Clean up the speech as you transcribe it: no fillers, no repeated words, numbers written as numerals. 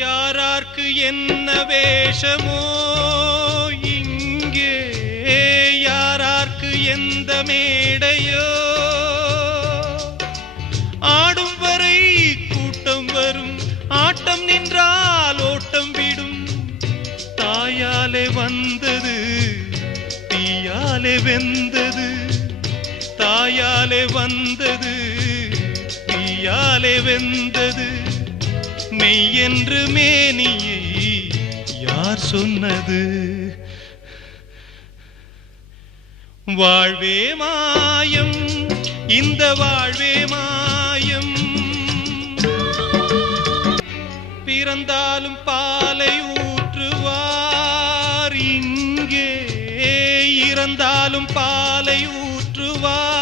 யாரார்க்கு என்ன வேஷமோ இங்கே, யாரார்க்கு எந்த மேடையோ, ஆடும் வரை கூட்டம் வரும், ஆட்டம் நின்றால் ஓட்டம் விடும். தாயாலே வந்தது தீயாலே வெந்தது, தாயாலே வந்தது தீயாலே வெந்தது. மெய் என்று மேனியை யார் சொன்னது? வாழ்வே மாயம், இந்த வாழ்வே மாயம். பிறந்தாலும் பாலை ஊற்றுவார் இங்கே, இறந்தாலும் பாலை ஊற்றுவார்.